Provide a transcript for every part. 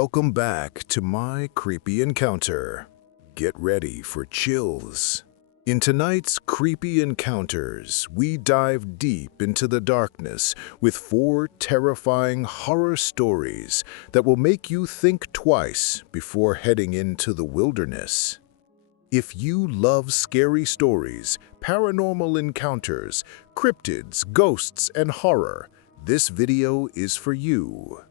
Welcome back to My Creepy Encounter. Get ready for chills. In tonight's Creepy Encounters, we dive deep into the darkness with 4 terrifying horror stories that will make you think twice before heading into the wilderness. If you love scary stories, paranormal encounters, cryptids, ghosts, and horror, this video is for you.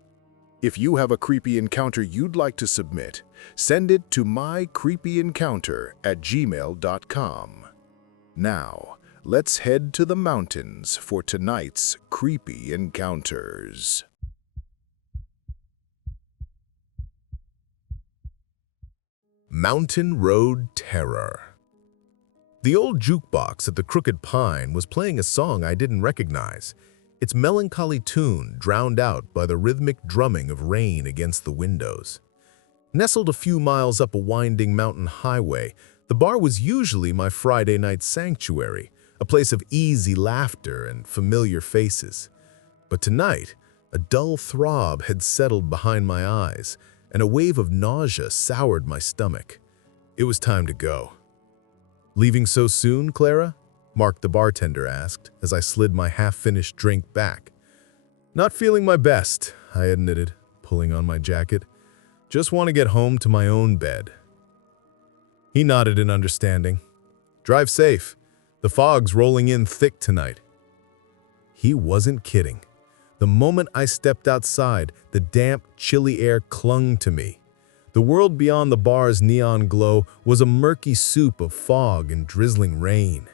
If you have a creepy encounter you'd like to submit, send it to mycreepyencounter@gmail.com. Now, let's head to the mountains for tonight's creepy encounters. Mountain Road Terror. The old jukebox at the Crooked Pine was playing a song I didn't recognize, its melancholy tune drowned out by the rhythmic drumming of rain against the windows. Nestled a few miles up a winding mountain highway, the bar was usually my Friday night sanctuary, a place of easy laughter and familiar faces. But tonight, a dull throb had settled behind my eyes, and a wave of nausea soured my stomach. It was time to go. "Leaving so soon, Clara?" Mark the bartender asked as I slid my half-finished drink back. "Not feeling my best," I admitted, pulling on my jacket. "Just want to get home to my own bed." He nodded in understanding. "Drive safe. The fog's rolling in thick tonight." He wasn't kidding. The moment I stepped outside, the damp, chilly air clung to me. The world beyond the bar's neon glow was a murky soup of fog and drizzling rain.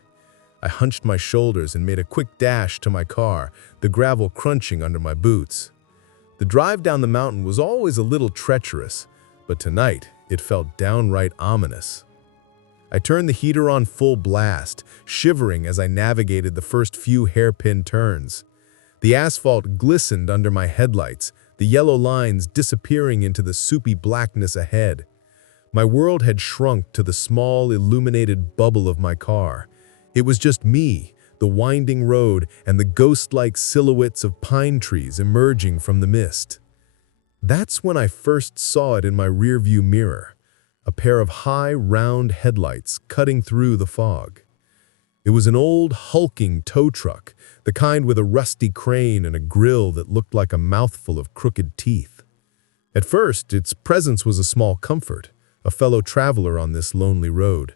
I hunched my shoulders and made a quick dash to my car, the gravel crunching under my boots. The drive down the mountain was always a little treacherous, but tonight it felt downright ominous. I turned the heater on full blast, shivering as I navigated the first few hairpin turns. The asphalt glistened under my headlights, the yellow lines disappearing into the soupy blackness ahead. My world had shrunk to the small, illuminated bubble of my car. It was just me, the winding road, and the ghost-like silhouettes of pine trees emerging from the mist. That's when I first saw it in my rearview mirror, a pair of high, round headlights cutting through the fog. It was an old, hulking tow truck, the kind with a rusty crane and a grill that looked like a mouthful of crooked teeth. At first, its presence was a small comfort, a fellow traveler on this lonely road.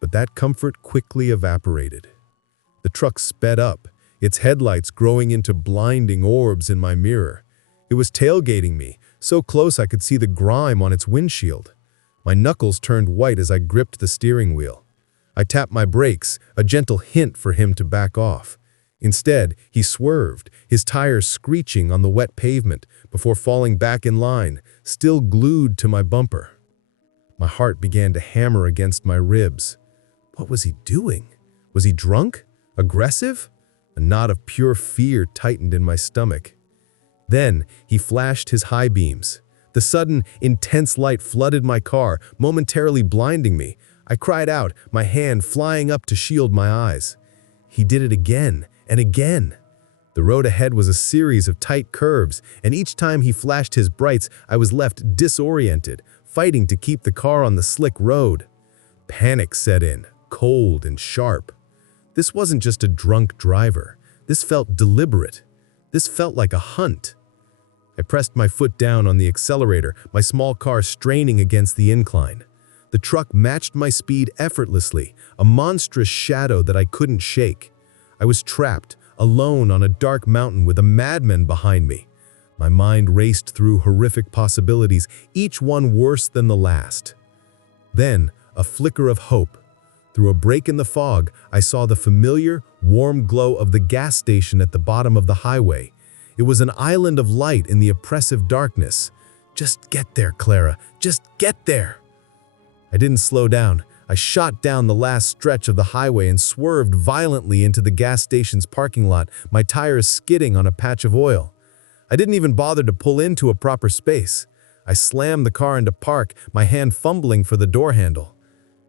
But that comfort quickly evaporated. The truck sped up, its headlights growing into blinding orbs in my mirror. It was tailgating me, so close I could see the grime on its windshield. My knuckles turned white as I gripped the steering wheel. I tapped my brakes, a gentle hint for him to back off. Instead, he swerved, his tires screeching on the wet pavement before falling back in line, still glued to my bumper. My heart began to hammer against my ribs. What was he doing? Was he drunk? Aggressive? A knot of pure fear tightened in my stomach. Then he flashed his high beams. The sudden, intense light flooded my car, momentarily blinding me. I cried out, my hand flying up to shield my eyes. He did it again and again. The road ahead was a series of tight curves, and each time he flashed his brights, I was left disoriented, fighting to keep the car on the slick road. Panic set in, cold and sharp. This wasn't just a drunk driver. This felt deliberate. This felt like a hunt. I pressed my foot down on the accelerator, my small car straining against the incline. The truck matched my speed effortlessly, a monstrous shadow that I couldn't shake. I was trapped, alone on a dark mountain with a madman behind me. My mind raced through horrific possibilities, each one worse than the last. Then, a flicker of hope. Through a break in the fog, I saw the familiar, warm glow of the gas station at the bottom of the highway. It was an island of light in the oppressive darkness. Just get there, Clara. Just get there. I didn't slow down. I shot down the last stretch of the highway and swerved violently into the gas station's parking lot, my tires skidding on a patch of oil. I didn't even bother to pull into a proper space. I slammed the car into park, my hand fumbling for the door handle.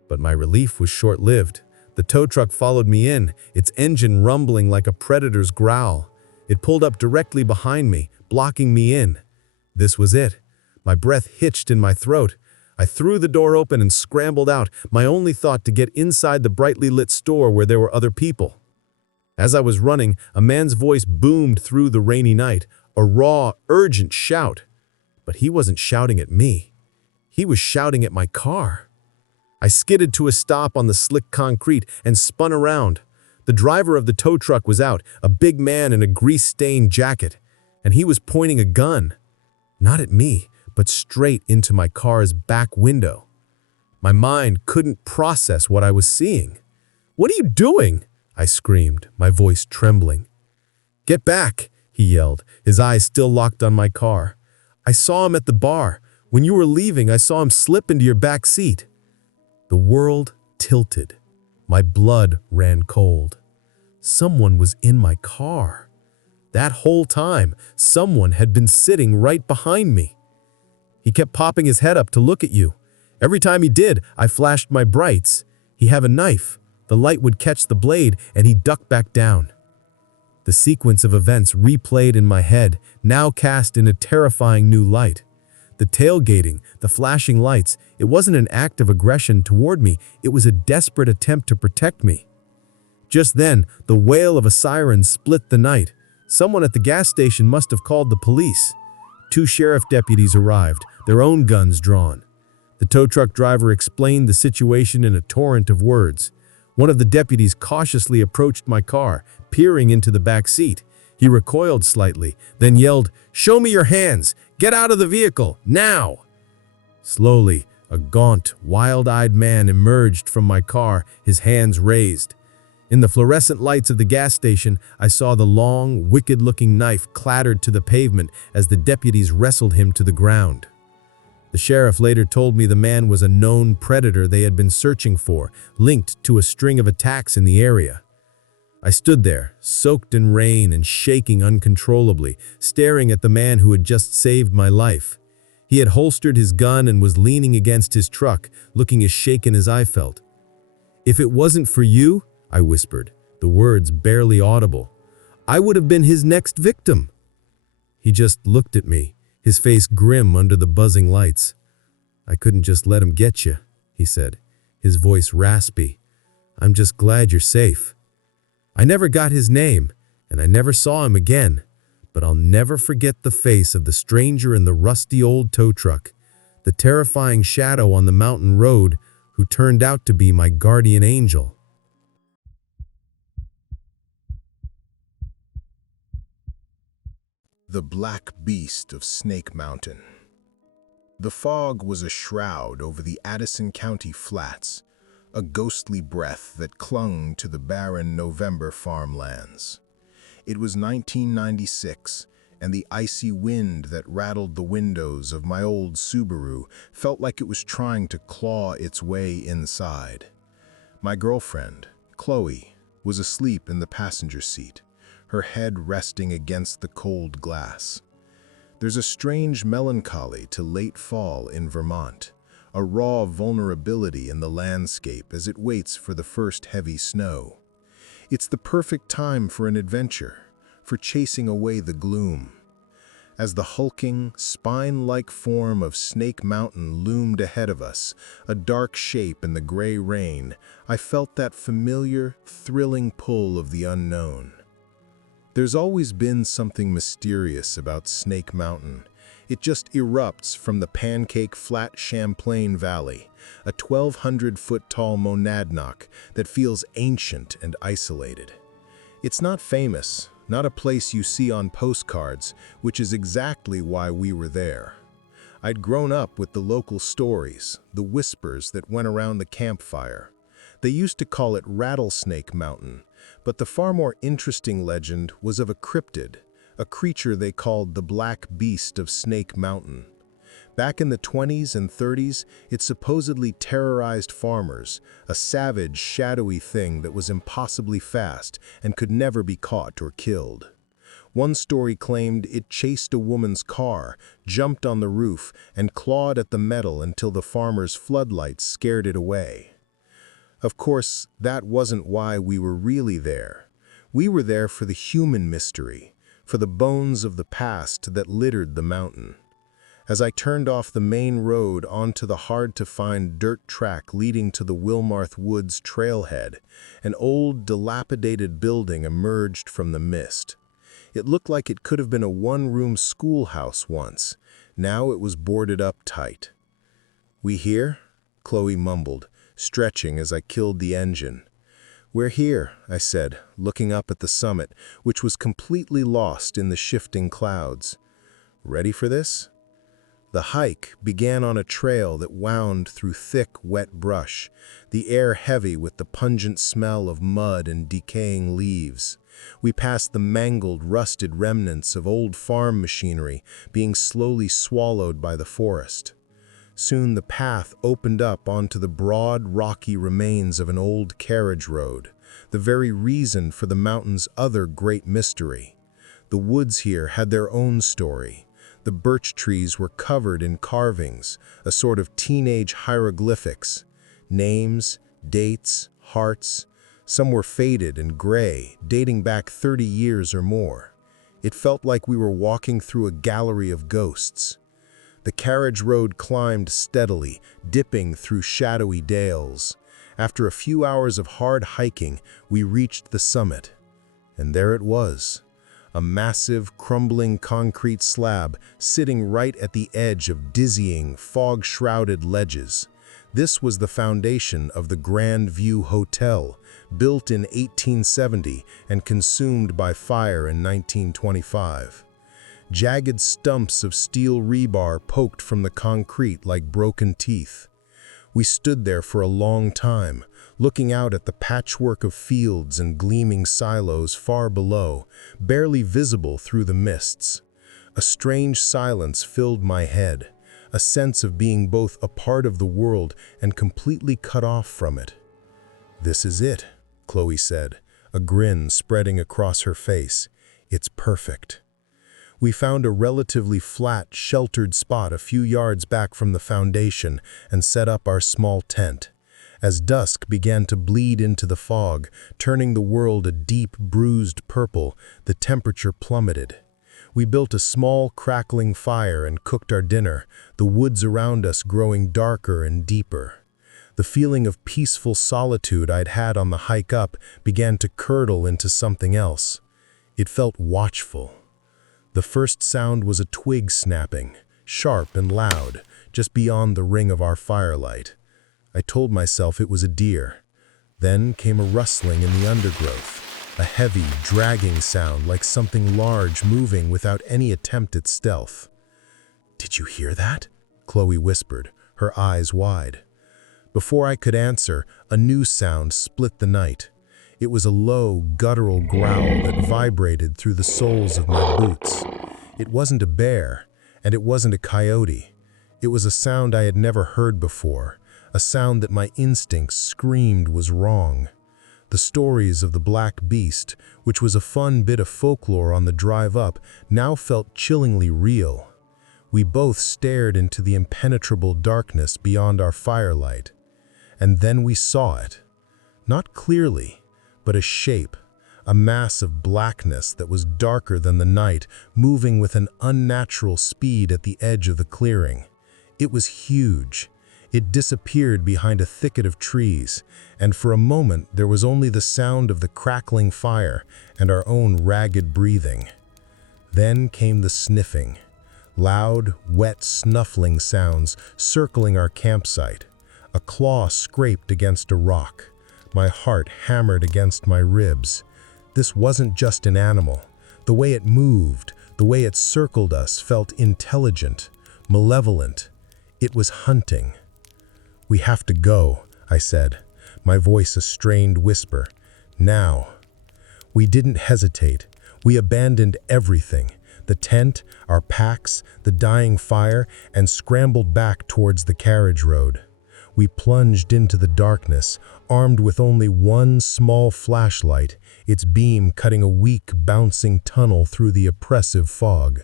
But my relief was short-lived. The tow truck followed me in, its engine rumbling like a predator's growl. It pulled up directly behind me, blocking me in. This was it. My breath hitched in my throat. I threw the door open and scrambled out, my only thought to get inside the brightly lit store where there were other people. As I was running, a man's voice boomed through the rainy night, a raw, urgent shout. But he wasn't shouting at me. He was shouting at my car. I skidded to a stop on the slick concrete and spun around. The driver of the tow truck was out, a big man in a grease-stained jacket, and he was pointing a gun. Not at me, but straight into my car's back window. My mind couldn't process what I was seeing. "What are you doing?" I screamed, my voice trembling. "Get back," he yelled, his eyes still locked on my car. "I saw him at the bar. When you were leaving, I saw him slip into your back seat." The world tilted. My blood ran cold. Someone was in my car. That whole time, someone had been sitting right behind me. He kept popping his head up to look at you. Every time he did, I flashed my brights. He'd have a knife. The light would catch the blade, and he'd duck back down. The sequence of events replayed in my head, now cast in a terrifying new light. The tailgating, the flashing lights, it wasn't an act of aggression toward me, it was a desperate attempt to protect me. Just then, the wail of a siren split the night. Someone at the gas station must have called the police. 2 sheriff deputies arrived, their own guns drawn. The tow truck driver explained the situation in a torrent of words. One of the deputies cautiously approached my car, peering into the back seat. He recoiled slightly, then yelled, "Show me your hands! Get out of the vehicle, now!" Slowly, a gaunt, wild-eyed man emerged from my car, his hands raised. In the fluorescent lights of the gas station, I saw the long, wicked-looking knife clattered to the pavement as the deputies wrestled him to the ground. The sheriff later told me the man was a known predator they had been searching for, linked to a string of attacks in the area. I stood there, soaked in rain and shaking uncontrollably, staring at the man who had just saved my life. He had holstered his gun and was leaning against his truck, looking as shaken as I felt. "If it wasn't for you," I whispered, the words barely audible, "I would have been his next victim." He just looked at me, his face grim under the buzzing lights. "I couldn't just let him get you," he said, his voice raspy. "I'm just glad you're safe." I never got his name, and I never saw him again, but I'll never forget the face of the stranger in the rusty old tow truck, the terrifying shadow on the mountain road who turned out to be my guardian angel. The Black Beast of Snake Mountain. The fog was a shroud over the Addison County flats, a ghostly breath that clung to the barren November farmlands. It was 1996, and the icy wind that rattled the windows of my old Subaru felt like it was trying to claw its way inside. My girlfriend, Chloe, was asleep in the passenger seat, her head resting against the cold glass. There's a strange melancholy to late fall in Vermont, a raw vulnerability in the landscape as it waits for the first heavy snow. It's the perfect time for an adventure, for chasing away the gloom. As the hulking, spine-like form of Snake Mountain loomed ahead of us, a dark shape in the gray rain, I felt that familiar, thrilling pull of the unknown. There's always been something mysterious about Snake Mountain. It just erupts from the pancake-flat Champlain Valley, a 1,200-foot-tall monadnock that feels ancient and isolated. It's not famous, not a place you see on postcards, which is exactly why we were there. I'd grown up with the local stories, the whispers that went around the campfire. They used to call it Rattlesnake Mountain, but the far more interesting legend was of a cryptid, a creature they called the Black Beast of Snake Mountain. Back in the 20s and 30s, it supposedly terrorized farmers, a savage, shadowy thing that was impossibly fast and could never be caught or killed. One story claimed it chased a woman's car, jumped on the roof, and clawed at the metal until the farmer's floodlights scared it away. Of course, that wasn't why we were really there. We were there for the human mystery, for the bones of the past that littered the mountain. As I turned off the main road onto the hard-to-find dirt track leading to the Wilmarth Woods trailhead, an old, dilapidated building emerged from the mist. It looked like it could have been a one-room schoolhouse once. Now it was boarded up tight. "We here?" Chloe mumbled, stretching as I killed the engine. "We're here," I said, looking up at the summit, which was completely lost in the shifting clouds. "Ready for this?" The hike began on a trail that wound through thick, wet brush, the air heavy with the pungent smell of mud and decaying leaves. We passed the mangled, rusted remnants of old farm machinery being slowly swallowed by the forest. Soon the path opened up onto the broad, rocky remains of an old carriage road, the very reason for the mountain's other great mystery. The woods here had their own story. The birch trees were covered in carvings, a sort of teenage hieroglyphics. Names, dates, hearts. Some were faded and gray, dating back 30 years or more. It felt like we were walking through a gallery of ghosts. The carriage road climbed steadily, dipping through shadowy dales. After a few hours of hard hiking, we reached the summit. And there it was, a massive, crumbling concrete slab sitting right at the edge of dizzying, fog-shrouded ledges. This was the foundation of the Grand View Hotel, built in 1870 and consumed by fire in 1925. Jagged stumps of steel rebar poked from the concrete like broken teeth. We stood there for a long time, looking out at the patchwork of fields and gleaming silos far below, barely visible through the mists. A strange silence filled my head, a sense of being both a part of the world and completely cut off from it. "This is it," Chloe said, a grin spreading across her face. "It's perfect." We found a relatively flat, sheltered spot a few yards back from the foundation and set up our small tent. As dusk began to bleed into the fog, turning the world a deep, bruised purple, the temperature plummeted. We built a small, crackling fire and cooked our dinner, the woods around us growing darker and deeper. The feeling of peaceful solitude I'd had on the hike up began to curdle into something else. It felt watchful. The first sound was a twig snapping, sharp and loud, just beyond the ring of our firelight. I told myself it was a deer. Then came a rustling in the undergrowth, a heavy, dragging sound like something large moving without any attempt at stealth. "Did you hear that?" Chloe whispered, her eyes wide. Before I could answer, a new sound split the night. It was a low, guttural growl that vibrated through the soles of my boots. It wasn't a bear, and it wasn't a coyote. It was a sound I had never heard before, a sound that my instincts screamed was wrong. The stories of the black beast, which was a fun bit of folklore on the drive up, now felt chillingly real. We both stared into the impenetrable darkness beyond our firelight. And then we saw it. Not clearly, but a shape, a mass of blackness that was darker than the night, moving with an unnatural speed at the edge of the clearing. It was huge. It disappeared behind a thicket of trees, and for a moment there was only the sound of the crackling fire and our own ragged breathing. Then came the sniffing, loud, wet, snuffling sounds circling our campsite. A claw scraped against a rock. My heart hammered against my ribs. This wasn't just an animal. The way it moved, the way it circled us felt intelligent, malevolent. It was hunting. "We have to go," I said, my voice a strained whisper. "Now." We didn't hesitate. We abandoned everything, the tent, our packs, the dying fire, and scrambled back towards the carriage road. We plunged into the darkness, armed with only one small flashlight, its beam cutting a weak, bouncing tunnel through the oppressive fog.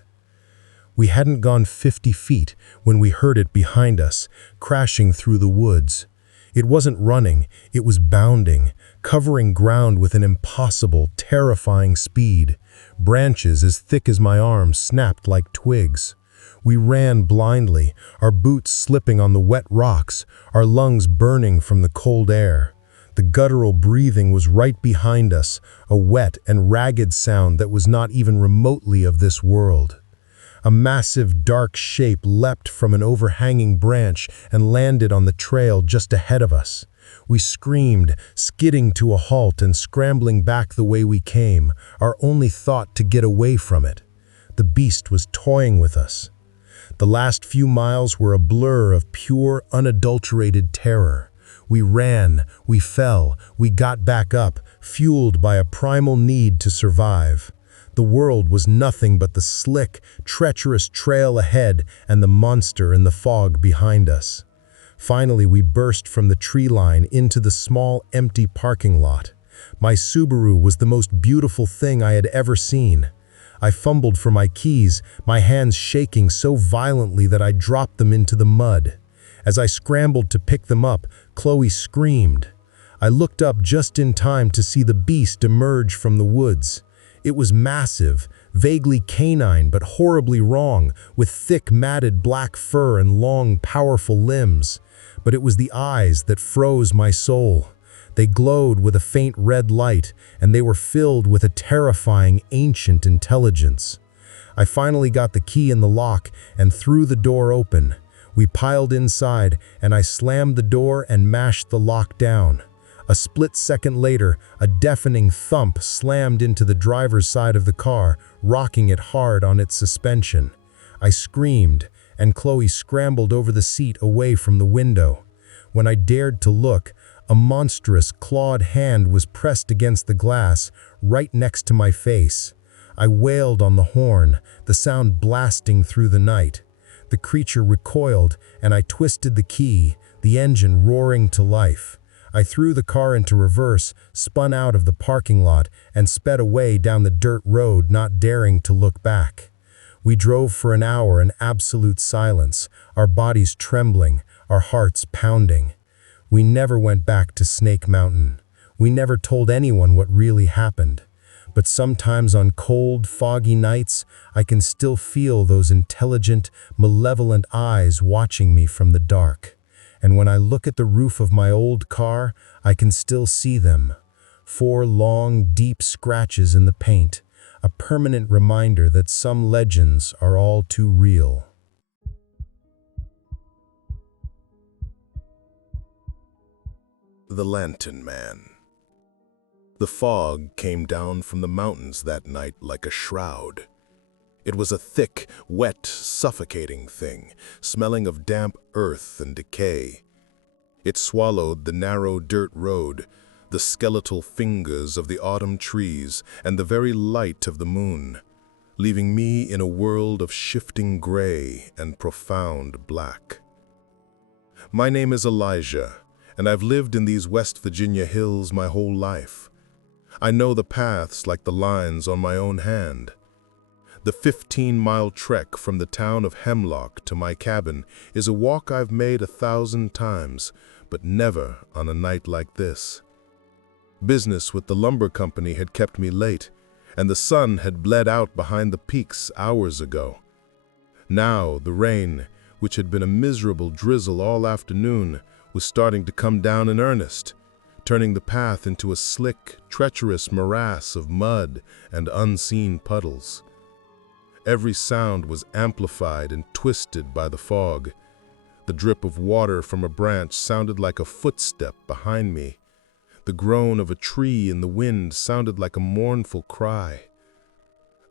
We hadn't gone 50 feet when we heard it behind us, crashing through the woods. It wasn't running, it was bounding, covering ground with an impossible, terrifying speed. Branches as thick as my arms snapped like twigs. We ran blindly, our boots slipping on the wet rocks, our lungs burning from the cold air. The guttural breathing was right behind us, a wet and ragged sound that was not even remotely of this world. A massive dark shape leapt from an overhanging branch and landed on the trail just ahead of us. We screamed, skidding to a halt and scrambling back the way we came, our only thought to get away from it. The beast was toying with us. The last few miles were a blur of pure, unadulterated terror. We ran, we fell, we got back up, fueled by a primal need to survive. The world was nothing but the slick, treacherous trail ahead and the monster in the fog behind us. Finally, we burst from the tree line into the small, empty parking lot. My Subaru was the most beautiful thing I had ever seen. I fumbled for my keys, my hands shaking so violently that I dropped them into the mud. As I scrambled to pick them up, Chloe screamed. I looked up just in time to see the beast emerge from the woods. It was massive, vaguely canine but horribly wrong, with thick matted black fur and long, powerful limbs. But it was the eyes that froze my soul. They glowed with a faint red light, and they were filled with a terrifying, ancient intelligence. I finally got the key in the lock and threw the door open. We piled inside, and I slammed the door and mashed the lock down. A split second later, a deafening thump slammed into the driver's side of the car, rocking it hard on its suspension. I screamed, and Chloe scrambled over the seat away from the window. When I dared to look, a monstrous, clawed hand was pressed against the glass, right next to my face. I wailed on the horn, the sound blasting through the night. The creature recoiled, and I twisted the key, the engine roaring to life. I threw the car into reverse, spun out of the parking lot, and sped away down the dirt road, not daring to look back. We drove for an hour in absolute silence, our bodies trembling, our hearts pounding. We never went back to Snake Mountain. We never told anyone what really happened. But sometimes on cold, foggy nights, I can still feel those intelligent, malevolent eyes watching me from the dark. And when I look at the roof of my old car, I can still see them. 4 long, deep scratches in the paint, a permanent reminder that some legends are all too real. The Lantern Man. The fog came down from the mountains that night like a shroud. It was a thick, wet, suffocating thing, smelling of damp earth and decay. It swallowed the narrow dirt road, the skeletal fingers of the autumn trees, and the very light of the moon, leaving me in a world of shifting gray and profound black. My name is Elijah, and I've lived in these West Virginia hills my whole life. I know the paths like the lines on my own hand. The 15-mile trek from the town of Hemlock to my cabin is a walk I've made 1,000 times, but never on a night like this. Business with the lumber company had kept me late, and the sun had bled out behind the peaks hours ago. Now the rain, which had been a miserable drizzle all afternoon, was starting to come down in earnest, turning the path into a slick, treacherous morass of mud and unseen puddles. Every sound was amplified and twisted by the fog. The drip of water from a branch sounded like a footstep behind me. The groan of a tree in the wind sounded like a mournful cry.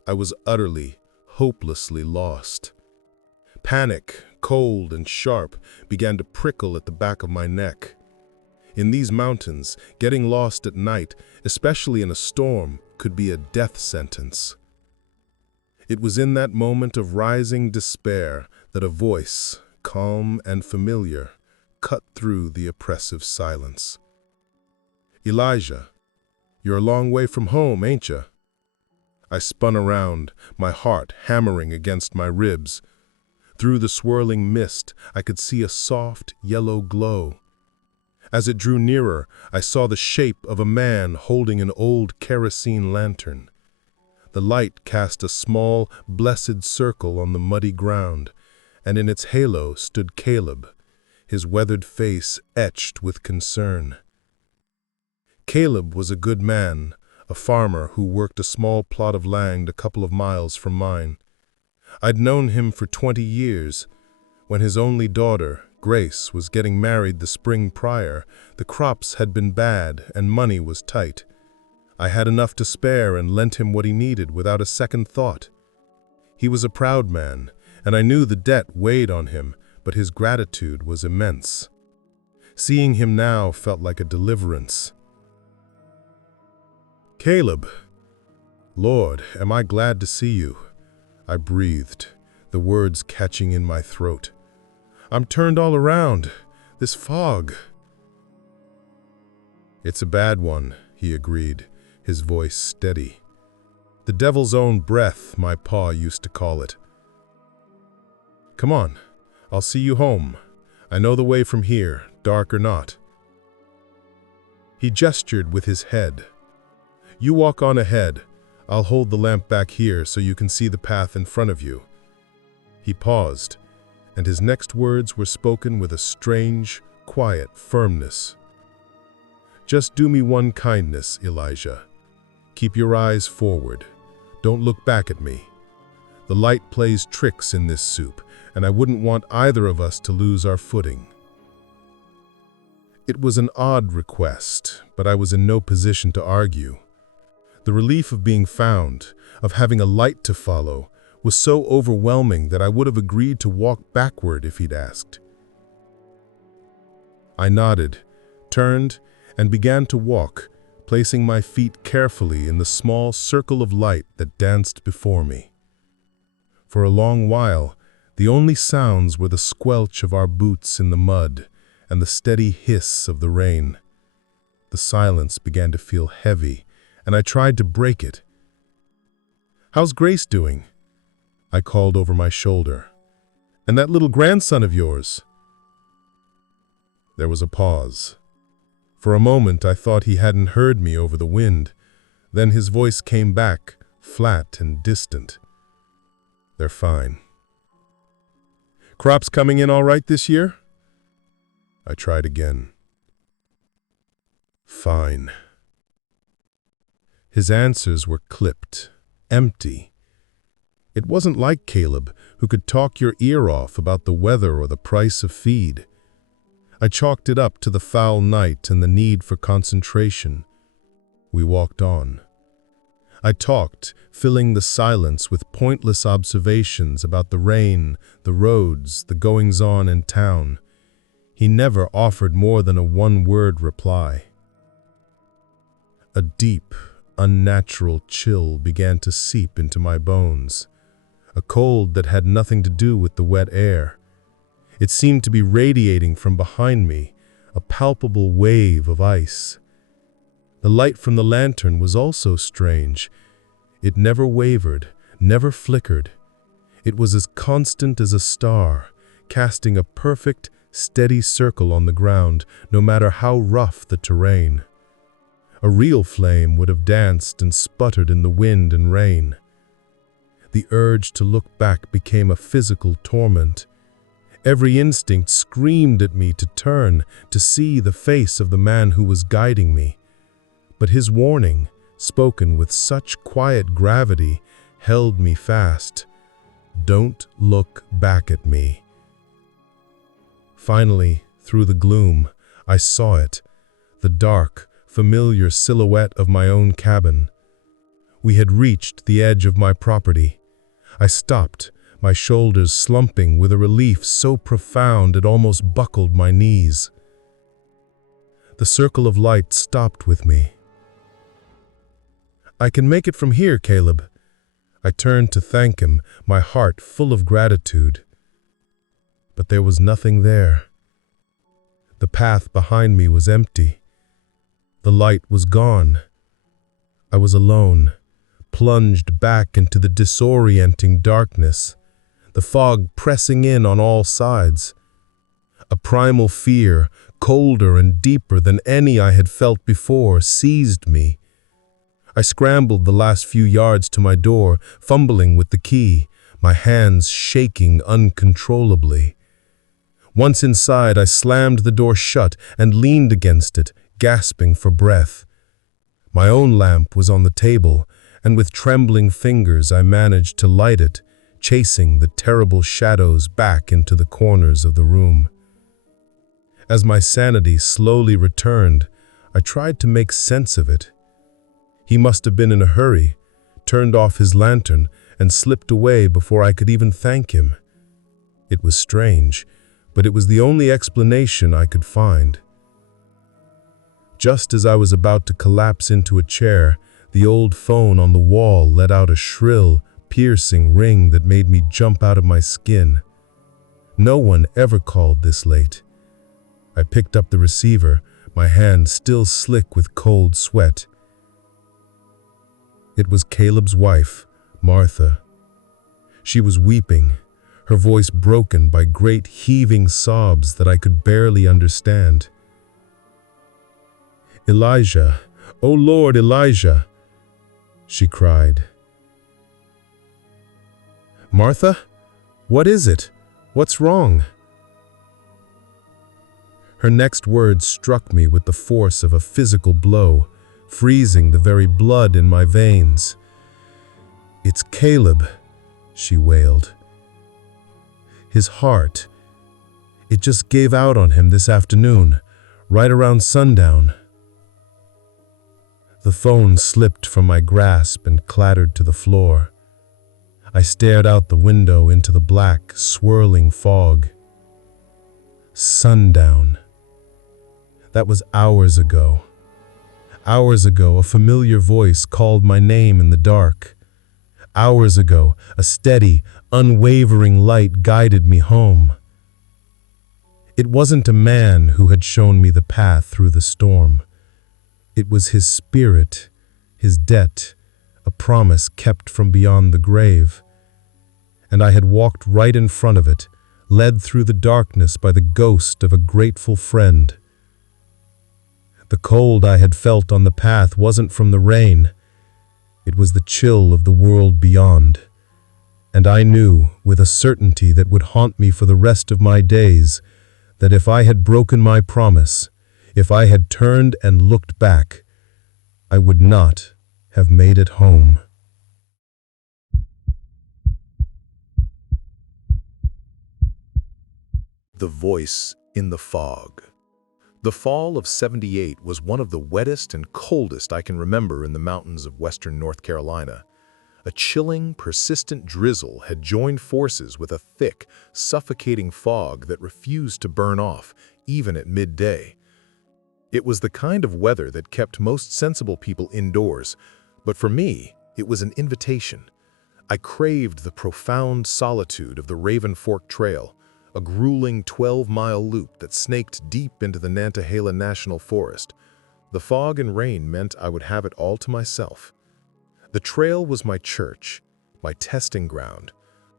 I was utterly, hopelessly lost. Panic, cold and sharp, began to prickle at the back of my neck. In these mountains, getting lost at night, especially in a storm, could be a death sentence. It was in that moment of rising despair that a voice, calm and familiar, cut through the oppressive silence. "Elijah, you're a long way from home, ain't you?" I spun around, my heart hammering against my ribs. Through the swirling mist, I could see a soft, yellow glow. As it drew nearer, I saw the shape of a man holding an old kerosene lantern. The light cast a small, blessed circle on the muddy ground, and in its halo stood Caleb, his weathered face etched with concern. Caleb was a good man, a farmer who worked a small plot of land a couple of miles from mine. I'd known him for 20 years. When his only daughter, Grace, was getting married the spring prior, the crops had been bad and money was tight. I had enough to spare and lent him what he needed without a second thought. He was a proud man, and I knew the debt weighed on him, but his gratitude was immense. Seeing him now felt like a deliverance. "Caleb, Lord, am I glad to see you," I breathed, the words catching in my throat. "I'm turned all around. This fog." "It's a bad one," he agreed, his voice steady. "The devil's own breath, my pa used to call it. Come on, I'll see you home. I know the way from here, dark or not." He gestured with his head. "You walk on ahead. I'll hold the lamp back here so you can see the path in front of you." He paused, and his next words were spoken with a strange, quiet firmness. "Just do me one kindness, Elijah. Keep your eyes forward. Don't look back at me. The light plays tricks in this soup, and I wouldn't want either of us to lose our footing." It was an odd request, but I was in no position to argue. The relief of being found, of having a light to follow, was so overwhelming that I would have agreed to walk backward if he'd asked. I nodded, turned, and began to walk, placing my feet carefully in the small circle of light that danced before me. For a long while, the only sounds were the squelch of our boots in the mud and the steady hiss of the rain. The silence began to feel heavy, and I tried to break it. "How's Grace doing?" I called over my shoulder. "And that little grandson of yours?" There was a pause. For a moment I thought he hadn't heard me over the wind. Then his voice came back, flat and distant. "They're fine." "Crops coming in all right this year?" I tried again. "Fine." His answers were clipped, empty. It wasn't like Caleb, who could talk your ear off about the weather or the price of feed. I chalked it up to the foul night and the need for concentration. We walked on. I talked, filling the silence with pointless observations about the rain, the roads, the goings-on in town. He never offered more than a one-word reply. A deep, unnatural chill began to seep into my bones, a cold that had nothing to do with the wet air. It seemed to be radiating from behind me, a palpable wave of ice. The light from the lantern was also strange. It never wavered, never flickered. It was as constant as a star, casting a perfect, steady circle on the ground, no matter how rough the terrain. A real flame would have danced and sputtered in the wind and rain. The urge to look back became a physical torment. Every instinct screamed at me to turn, to see the face of the man who was guiding me. But his warning, spoken with such quiet gravity, held me fast. "Don't look back at me." Finally, through the gloom, I saw it, the dark, familiar silhouette of my own cabin. We had reached the edge of my property. I stopped, my shoulders slumping with a relief so profound it almost buckled my knees. The circle of light stopped with me. "I can make it from here, Caleb." I turned to thank him, my heart full of gratitude. But there was nothing there. The path behind me was empty. The light was gone. I was alone, plunged back into the disorienting darkness, the fog pressing in on all sides. A primal fear, colder and deeper than any I had felt before, seized me. I scrambled the last few yards to my door, fumbling with the key, my hands shaking uncontrollably. Once inside, I slammed the door shut and leaned against it, gasping for breath. My own lamp was on the table, and with trembling fingers I managed to light it, chasing the terrible shadows back into the corners of the room. As my sanity slowly returned, I tried to make sense of it. He must have been in a hurry, turned off his lantern, and slipped away before I could even thank him. It was strange, but it was the only explanation I could find. Just as I was about to collapse into a chair, the old phone on the wall let out a shrill, piercing ring that made me jump out of my skin. No one ever called this late. I picked up the receiver, my hand still slick with cold sweat. It was Caleb's wife, Martha. She was weeping, her voice broken by great heaving sobs that I could barely understand. "Elijah, oh Lord, Elijah," she cried. "Martha, what is it? What's wrong?" Her next words struck me with the force of a physical blow, freezing the very blood in my veins. "It's Caleb," she wailed. "His heart, it just gave out on him this afternoon, right around sundown." The phone slipped from my grasp and clattered to the floor. I stared out the window into the black, swirling fog. Sundown. That was hours ago. Hours ago, a familiar voice called my name in the dark. Hours ago, a steady, unwavering light guided me home. It wasn't a man who had shown me the path through the storm. It was his spirit, his debt, a promise kept from beyond the grave. And I had walked right in front of it, led through the darkness by the ghost of a grateful friend. The cold I had felt on the path wasn't from the rain. It was the chill of the world beyond. And I knew, with a certainty that would haunt me for the rest of my days, that if I had broken my promise, if I had turned and looked back, I would not have made it home. The voice in the fog. The fall of '78 was one of the wettest and coldest I can remember in the mountains of western North Carolina. A chilling, persistent drizzle had joined forces with a thick, suffocating fog that refused to burn off, even at midday. It was the kind of weather that kept most sensible people indoors, but for me, it was an invitation. I craved the profound solitude of the Raven Fork Trail, a grueling 12-mile loop that snaked deep into the Nantahala National Forest. The fog and rain meant I would have it all to myself. The trail was my church, my testing ground.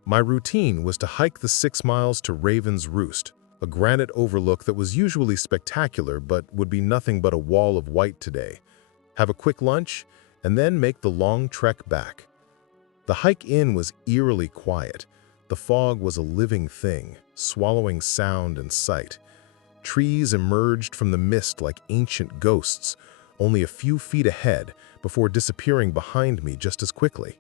My routine was to hike the 6 miles to Raven's Roost, a granite overlook that was usually spectacular but would be nothing but a wall of white today. Have a quick lunch, and then make the long trek back. The hike in was eerily quiet. The fog was a living thing, swallowing sound and sight. Trees emerged from the mist like ancient ghosts, only a few feet ahead before disappearing behind me just as quickly.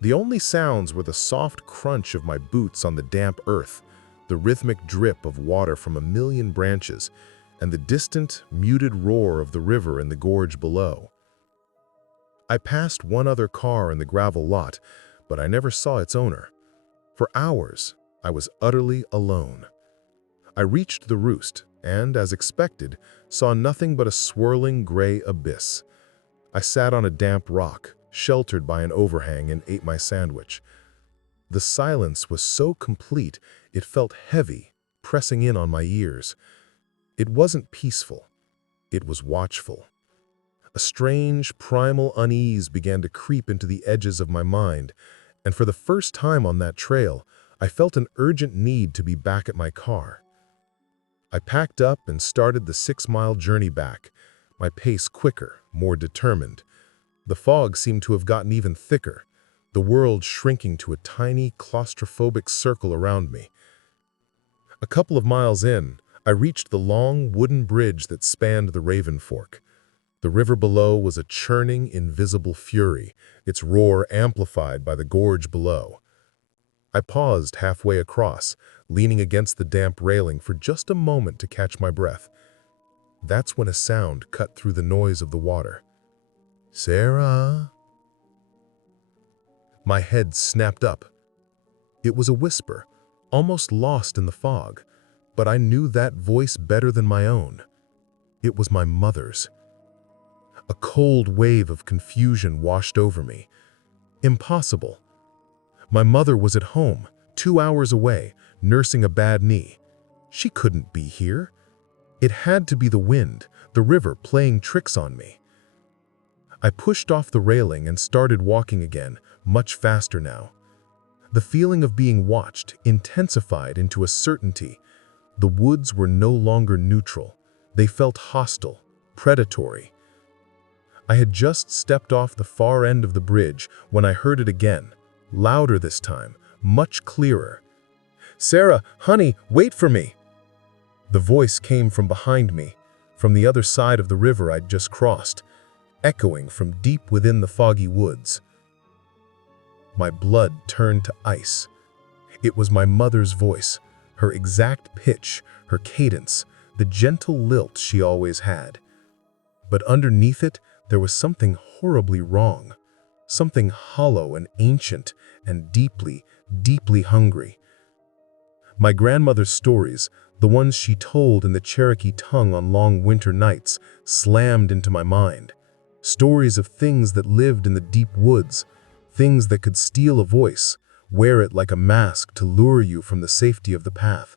The only sounds were the soft crunch of my boots on the damp earth, the rhythmic drip of water from a million branches, and the distant, muted roar of the river in the gorge below. I passed one other car in the gravel lot, but I never saw its owner. For hours, I was utterly alone. I reached the roost and, as expected, saw nothing but a swirling gray abyss. I sat on a damp rock, sheltered by an overhang, and ate my sandwich. The silence was so complete it felt heavy, pressing in on my ears. It wasn't peaceful. It was watchful. A strange, primal unease began to creep into the edges of my mind, and for the first time on that trail, I felt an urgent need to be back at my car. I packed up and started the 6-mile journey back, my pace quicker, more determined. The fog seemed to have gotten even thicker. the world shrinking to a tiny, claustrophobic circle around me. A couple of miles in, I reached the long, wooden bridge that spanned the Raven Fork. The river below was a churning, invisible fury, its roar amplified by the gorge below. I paused halfway across, leaning against the damp railing for just a moment to catch my breath. That's when a sound cut through the noise of the water. "Sarah?" My head snapped up. It was a whisper, almost lost in the fog, but I knew that voice better than my own. It was my mother's. A cold wave of confusion washed over me. Impossible. My mother was at home, 2 hours away, nursing a bad knee. She couldn't be here. It had to be the wind, the river playing tricks on me. I pushed off the railing and started walking again, much faster now. The feeling of being watched intensified into a certainty. The woods were no longer neutral. They felt hostile, predatory. I had just stepped off the far end of the bridge when I heard it again, louder this time, much clearer. "Sarah, honey, wait for me!" The voice came from behind me, from the other side of the river I'd just crossed, echoing from deep within the foggy woods. My blood turned to ice. It was my mother's voice, her exact pitch, her cadence, the gentle lilt she always had. But underneath it, there was something horribly wrong, something hollow and ancient and deeply, deeply hungry. My grandmother's stories, the ones she told in the Cherokee tongue on long winter nights, slammed into my mind. Stories of things that lived in the deep woods, things that could steal a voice, wear it like a mask to lure you from the safety of the path.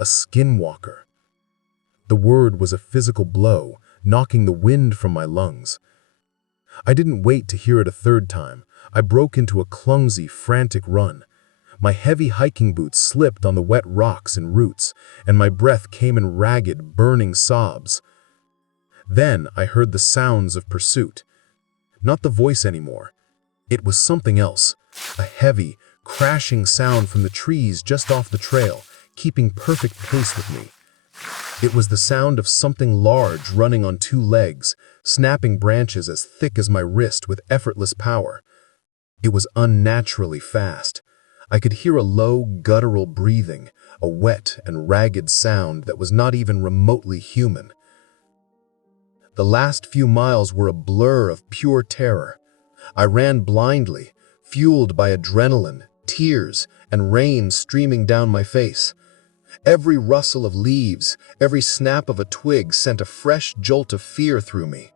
A skinwalker. The word was a physical blow, knocking the wind from my lungs. I didn't wait to hear it a third time. I broke into a clumsy, frantic run. My heavy hiking boots slipped on the wet rocks and roots, and my breath came in ragged, burning sobs. Then I heard the sounds of pursuit. Not the voice anymore. It was something else, a heavy, crashing sound from the trees just off the trail, keeping perfect pace with me. It was the sound of something large running on 2 legs, snapping branches as thick as my wrist with effortless power. It was unnaturally fast. I could hear a low, guttural breathing, a wet and ragged sound that was not even remotely human. The last few miles were a blur of pure terror. I ran blindly, fueled by adrenaline, tears, and rain streaming down my face. Every rustle of leaves, every snap of a twig sent a fresh jolt of fear through me.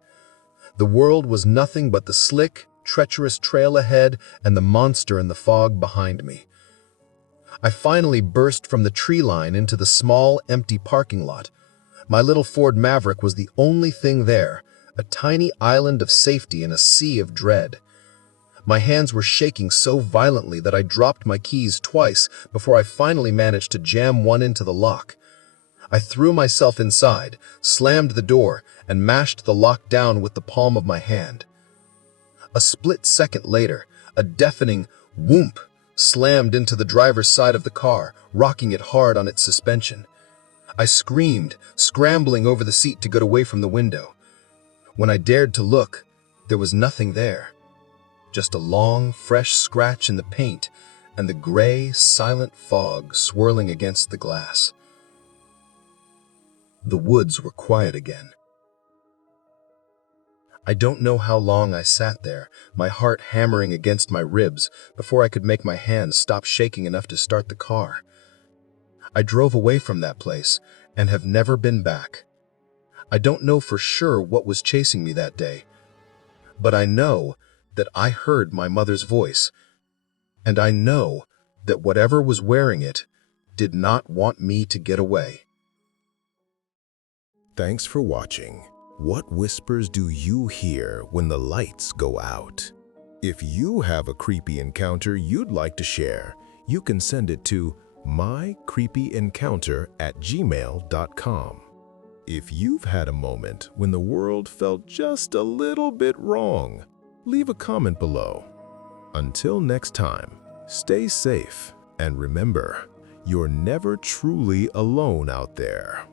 The world was nothing but the slick, treacherous trail ahead and the monster in the fog behind me. I finally burst from the tree line into the small, empty parking lot. My little Ford Maverick was the only thing there, a tiny island of safety in a sea of dread. My hands were shaking so violently that I dropped my keys twice before I finally managed to jam one into the lock. I threw myself inside, slammed the door, and mashed the lock down with the palm of my hand. A split second later, a deafening whoomp slammed into the driver's side of the car, rocking it hard on its suspension. I screamed, scrambling over the seat to get away from the window. When I dared to look, there was nothing there. Just a long, fresh scratch in the paint and the gray, silent fog swirling against the glass. The woods were quiet again. I don't know how long I sat there, my heart hammering against my ribs, before I could make my hands stop shaking enough to start the car. I drove away from that place and have never been back. I don't know for sure what was chasing me that day, but I know that I heard my mother's voice, and I know that whatever was wearing it did not want me to get away. Thanks for watching. What whispers do you hear when the lights go out? If you have a creepy encounter you'd like to share, you can send it to MyCreepyEncounter@gmail.com. If you've had a moment when the world felt just a little bit wrong, leave a comment below. Until next time, stay safe and remember, you're never truly alone out there.